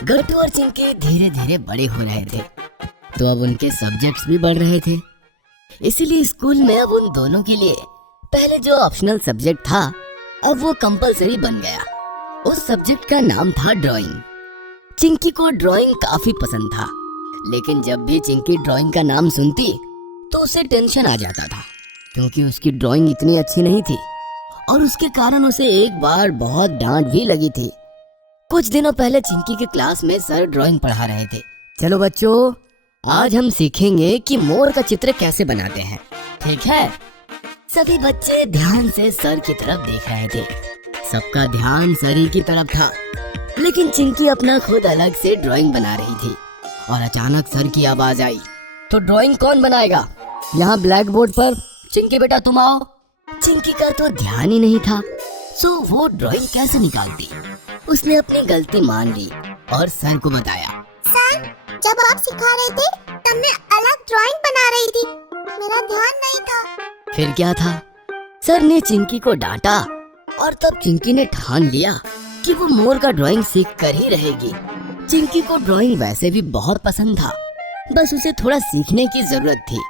गट्टू और चिंकी धीरे धीरे बड़े हो रहे थे, तो अब उनके सब्जेक्ट्स भी बढ़ रहे थे। इसीलिए स्कूल में अब उन दोनों के लिए पहले जो ऑप्शनल सब्जेक्ट था, अब वो कंपलसरी बन गया। उस सब्जेक्ट का नाम था ड्राइंग। चिंकी को ड्राइंग काफी पसंद था, लेकिन जब भी चिंकी ड्राइंग का नाम सुनती तो उसे टेंशन आ जाता था, क्योंकि उसकी ड्राइंग इतनी अच्छी नहीं थी और उसके कारण उसे एक बार बहुत डांट भी लगी थी। कुछ दिनों पहले चिंकी के क्लास में सर ड्राइंग पढ़ा रहे थे। चलो बच्चों, आज हम सीखेंगे कि मोर का चित्र कैसे बनाते हैं, ठीक है? सभी बच्चे ध्यान से सर की तरफ देख रहे थे। सबका ध्यान सर ही की तरफ था, लेकिन चिंकी अपना खुद अलग से ड्राइंग बना रही थी और अचानक सर की आवाज आई, तो ड्राइंग कौन बनाएगा? यहाँ ब्लैक बोर्ड पर चिंकी बेटा तुम आओ। चिंकी का तो ध्यान ही नहीं था, सो वो ड्राइंग कैसे निकालती? उसने अपनी गलती मान ली और सर को बताया। सर, जब आप सिखा रहे थे तब मैं अलग ड्राइंग बना रही थी, मेरा ध्यान नहीं था। फिर क्या था? सर ने चिंकी को डांटा और तब चिंकी ने ठान लिया कि वो मोर का ड्राइंग सीख कर ही रहेगी। चिंकी को ड्राइंग वैसे भी बहुत पसंद था, बस उसे थोड़ा सीखने की जरूरत थी।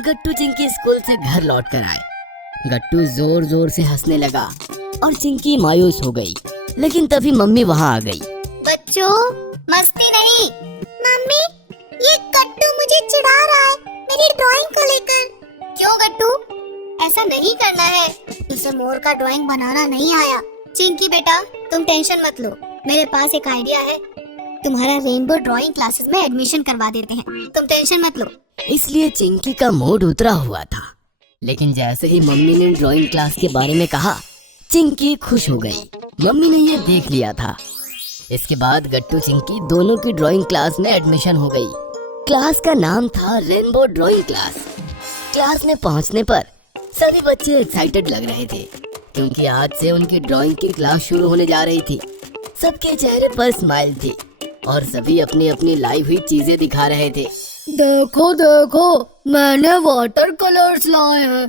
गट्टू चिंकी स्कूल से घर लौट कर आए। गट्टू जोर जोर से हंसने लगा और चिंकी मायूस हो गई, लेकिन तभी मम्मी वहाँ आ गई। बच्चों, मस्ती नहीं। मम्मी, ये गट्टू मुझे चिढ़ा रहा है मेरी ड्राइंग को लेकर। क्यों गट्टू? ऐसा नहीं करना है, इसे मोर का ड्राइंग बनाना नहीं आया। चिंकी बेटा, तुम टेंशन मत लो, मेरे पास एक आइडिया है। तुम्हारा रेनबो ड्राइंग क्लासेस में एडमिशन करवा देते हैं, तुम टेंशन मत लो। इसलिए चिंकी का मूड उतरा हुआ था, लेकिन जैसे ही मम्मी ने ड्राइंग क्लास के बारे में कहा, चिंकी खुश हो गई। मम्मी ने ये देख लिया था। इसके बाद गट्टू चिंकी दोनों की ड्राइंग क्लास में एडमिशन हो गई। क्लास का नाम था रेनबो ड्राइंग क्लास। क्लास में पहुंचने पर सभी बच्चे एक्साइटेड लग रहे थे, क्योंकि आज से उनकी ड्राइंग की क्लास शुरू होने जा रही थी। सबके चेहरे पर स्माइल थी और सभी अपनी अपनी लाई हुई चीजें दिखा रहे थे। देखो देखो, मैंने वाटर कलर्स लाए हैं।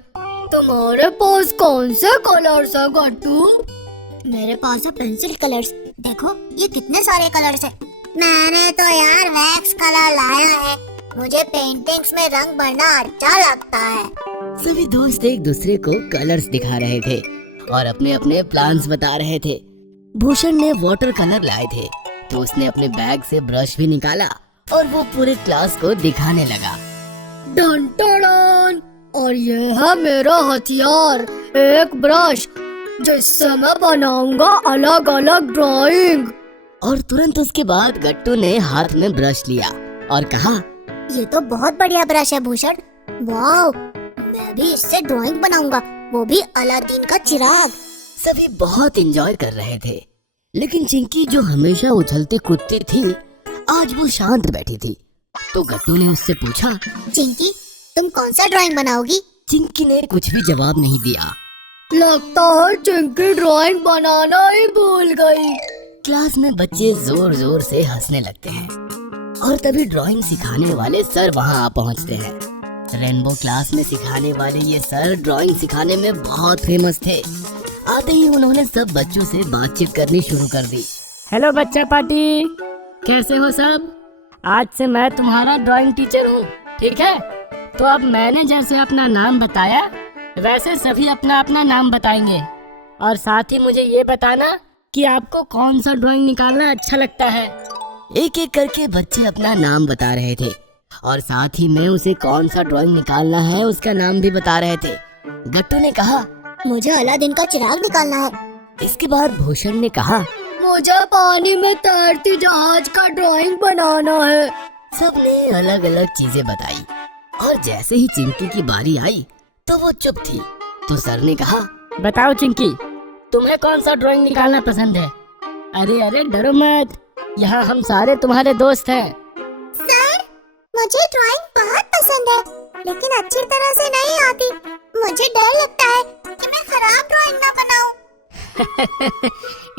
तुम्हारे पास कौन से कलर्स है गट्टू? मेरे पास है पेंसिल कलर्स। देखो ये कितने सारे कलर्स हैं। मैंने तो यार वैक्स कलर लाया है, मुझे पेंटिंग्स में रंग भरना अच्छा लगता है। सभी दोस्त एक दूसरे को कलर्स दिखा रहे थे और अपने अपने प्लान्स बता रहे थे। भूषण ने वाटर कलर लाए थे, तो उसने अपने बैग से ब्रश भी निकाला और वो पूरे क्लास को दिखाने लगा। डन डन, और ये है मेरा हथियार, एक ब्रश, जिससे मैं बनाऊंगा अलग अलग ड्राइंग। और तुरंत उसके बाद गट्टू ने हाथ में ब्रश लिया और कहा, ये तो बहुत बढ़िया ब्रश है भूषण, वाओ, मैं भी इससे ड्राइंग बनाऊंगा, वो भी अलादीन का चिराग। सभी बहुत एंजॉय कर रहे थे, लेकिन चिंकी जो हमेशा उछलती कूदती थी, आज वो शांत बैठी थी। तो गट्टू ने उससे पूछा, चिंकी, तुम कौन सा ड्राइंग बनाओगी? चिंकी ने कुछ भी जवाब नहीं दिया। लगता है चिंकी ड्राइंग बनाना ही भूल गई। क्लास में बच्चे जोर जोर से हंसने लगते हैं और तभी ड्राइंग सिखाने वाले सर वहाँ आ पहुँचते हैं। रेनबो क्लास में सिखाने वाले ये सर ड्राइंग सिखाने में बहुत फेमस थे। आते ही उन्होंने सब बच्चों से बातचीत करनी शुरू कर दी। हेलो बच्चा पार्टी, कैसे हो सब? आज से मैं तुम्हारा ड्राइंग टीचर हूँ, ठीक है? तो अब मैंने जैसे अपना नाम बताया, वैसे सभी अपना अपना नाम बताएंगे और साथ ही मुझे ये बताना कि आपको कौन सा ड्राइंग निकालना अच्छा लगता है। एक एक करके बच्चे अपना नाम बता रहे थे और साथ ही में उसे कौन सा ड्राइंग निकालना है उसका नाम भी बता रहे थे। गट्टू ने कहा, मुझे अलादीन का चिराग निकालना है। इसके बाद भूषण ने कहा, मुझे पानी में तैरती जहाज का ड्राइंग बनाना है। सबने अलग अलग चीजें बताई और जैसे ही चिंकी की बारी आई तो वो चुप थी। तो सर ने कहा, बताओ चिंकी, तुम्हें कौन सा ड्राइंग निकालना पसंद है? अरे अरे डरो मत, यहाँ हम सारे तुम्हारे दोस्त हैं। सर, मुझे ड्राइंग बहुत पसंद है, लेकिन अच्छी तरह से नहीं आती। मुझे डर लगता है कि मैं खराब ड्राइंग ना बनाऊं।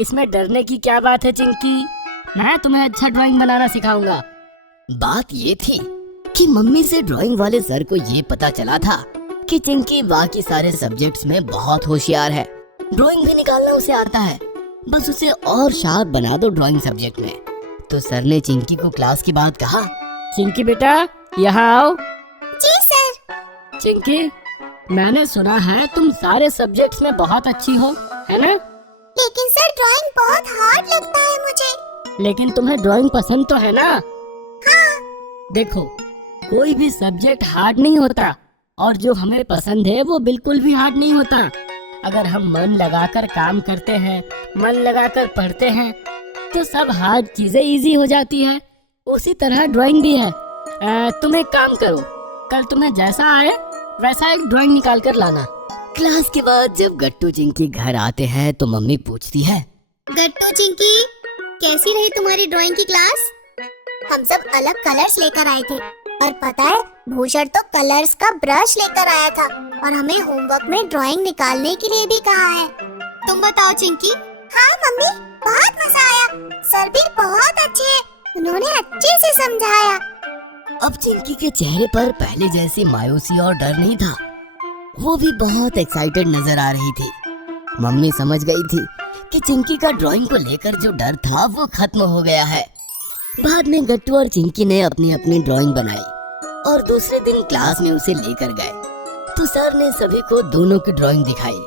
इसमें डरने की क्या बात है चिंकी, मैं तुम्हें अच्छा ड्राइंग बनाना सिखाऊंगा। बात ये थी कि मम्मी से ड्राइंग वाले सर को ये पता चला था कि चिंकी बाकी सारे सब्जेक्ट्स में बहुत होशियार है। ड्राइंग भी निकालना उसे आता है, बस उसे और शार्प बना दो ड्राइंग सब्जेक्ट में तो सर ने चिंकी को क्लास की बात कहा। चिंकी बेटा यहाँ आओ। जी सर। चिंकी, मैंने सुना है तुम सारे सब्जेक्ट्स में बहुत अच्छी हो, है ना? लेकिन सर ड्राइंग बहुत हार्ड लगता है मुझे। लेकिन तुम्हें ड्राइंग पसंद तो है ना? हाँ। देखो, कोई भी सब्जेक्ट हार्ड नहीं होता और जो हमें पसंद है वो बिल्कुल भी हार्ड नहीं होता। अगर हम मन लगाकर काम करते हैं, मन लगाकर पढ़ते हैं, तो सब हार्ड चीजें इजी हो जाती है। उसी तरह ड्राइंग भी है। तुम एक काम करो, कल तुम्हें जैसा आए वैसा एक ड्राइंग निकाल कर लाना। क्लास के बाद जब गट्टू चिंकी घर आते हैं तो मम्मी पूछती है, गट्टू चिंकी, कैसी रही तुम्हारी ड्राइंग की क्लास? हम सब अलग कलर्स लेकर आए थे और पता है भूषण तो कलर्स का ब्रश लेकर आया था और हमें होमवर्क में ड्राइंग निकालने के लिए भी कहा है। तुम बताओ चिंकी। हाँ मम्मी, बहुत मजा आया। सर भी बहुत अच्छे हैं, उन्होंने अच्छे से समझाया। अब चिंकी के चेहरे पर पहले जैसी मायूसी और डर नहीं था, वो भी बहुत एक्साइटेड नजर आ रही थी। मम्मी समझ गई थी कि चिंकी का ड्राइंग को लेकर जो डर था वो खत्म हो गया है। बाद में गट्टू और चिंकी ने अपनी अपनी ड्राइंग बनाई और दूसरे दिन क्लास में उसे लेकर गए तो सर ने सभी को दोनों की ड्राइंग दिखाई।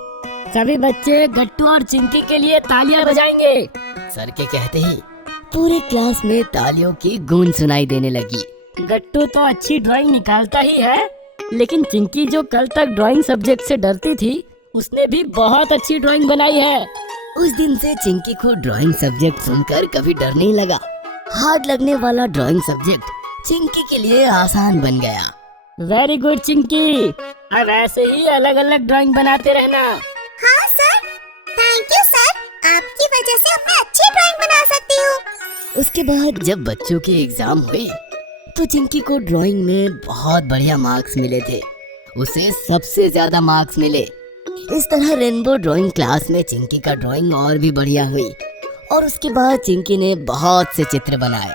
सभी बच्चे गट्टू और चिंकी के लिए तालियां बजाएंगे। सर के कहते ही पूरे क्लास में तालियों की गूंज सुनाई देने लगी। गट्टू तो अच्छी ड्राइंग निकालता ही है, लेकिन चिंकी जो कल तक ड्राइंग सब्जेक्ट से डरती थी, उसने भी बहुत अच्छी ड्राइंग बनाई है। उस दिन से चिंकी को ड्राइंग सब्जेक्ट सुनकर कभी डर नहीं लगा। हार्ड लगने वाला ड्राइंग सब्जेक्ट चिंकी के लिए आसान बन गया। वेरी गुड चिंकी, अब ऐसे ही अलग अलग ड्राइंग बनाते रहना। हाँ सर, थैंक यू सर, आपकी वजह से अब मैं अच्छी ड्राइंग बना सकती हूँ। उसके बाद जब बच्चों के एग्जाम हुए तो चिंकी को ड्राइंग में बहुत बढ़िया मार्क्स मिले थे। उसे सबसे ज्यादा मार्क्स मिले। इस तरह रेनबो ड्राइंग क्लास में चिंकी का ड्राइंग और भी बढ़िया हुई और उसके बाद चिंकी ने बहुत से चित्र बनाए।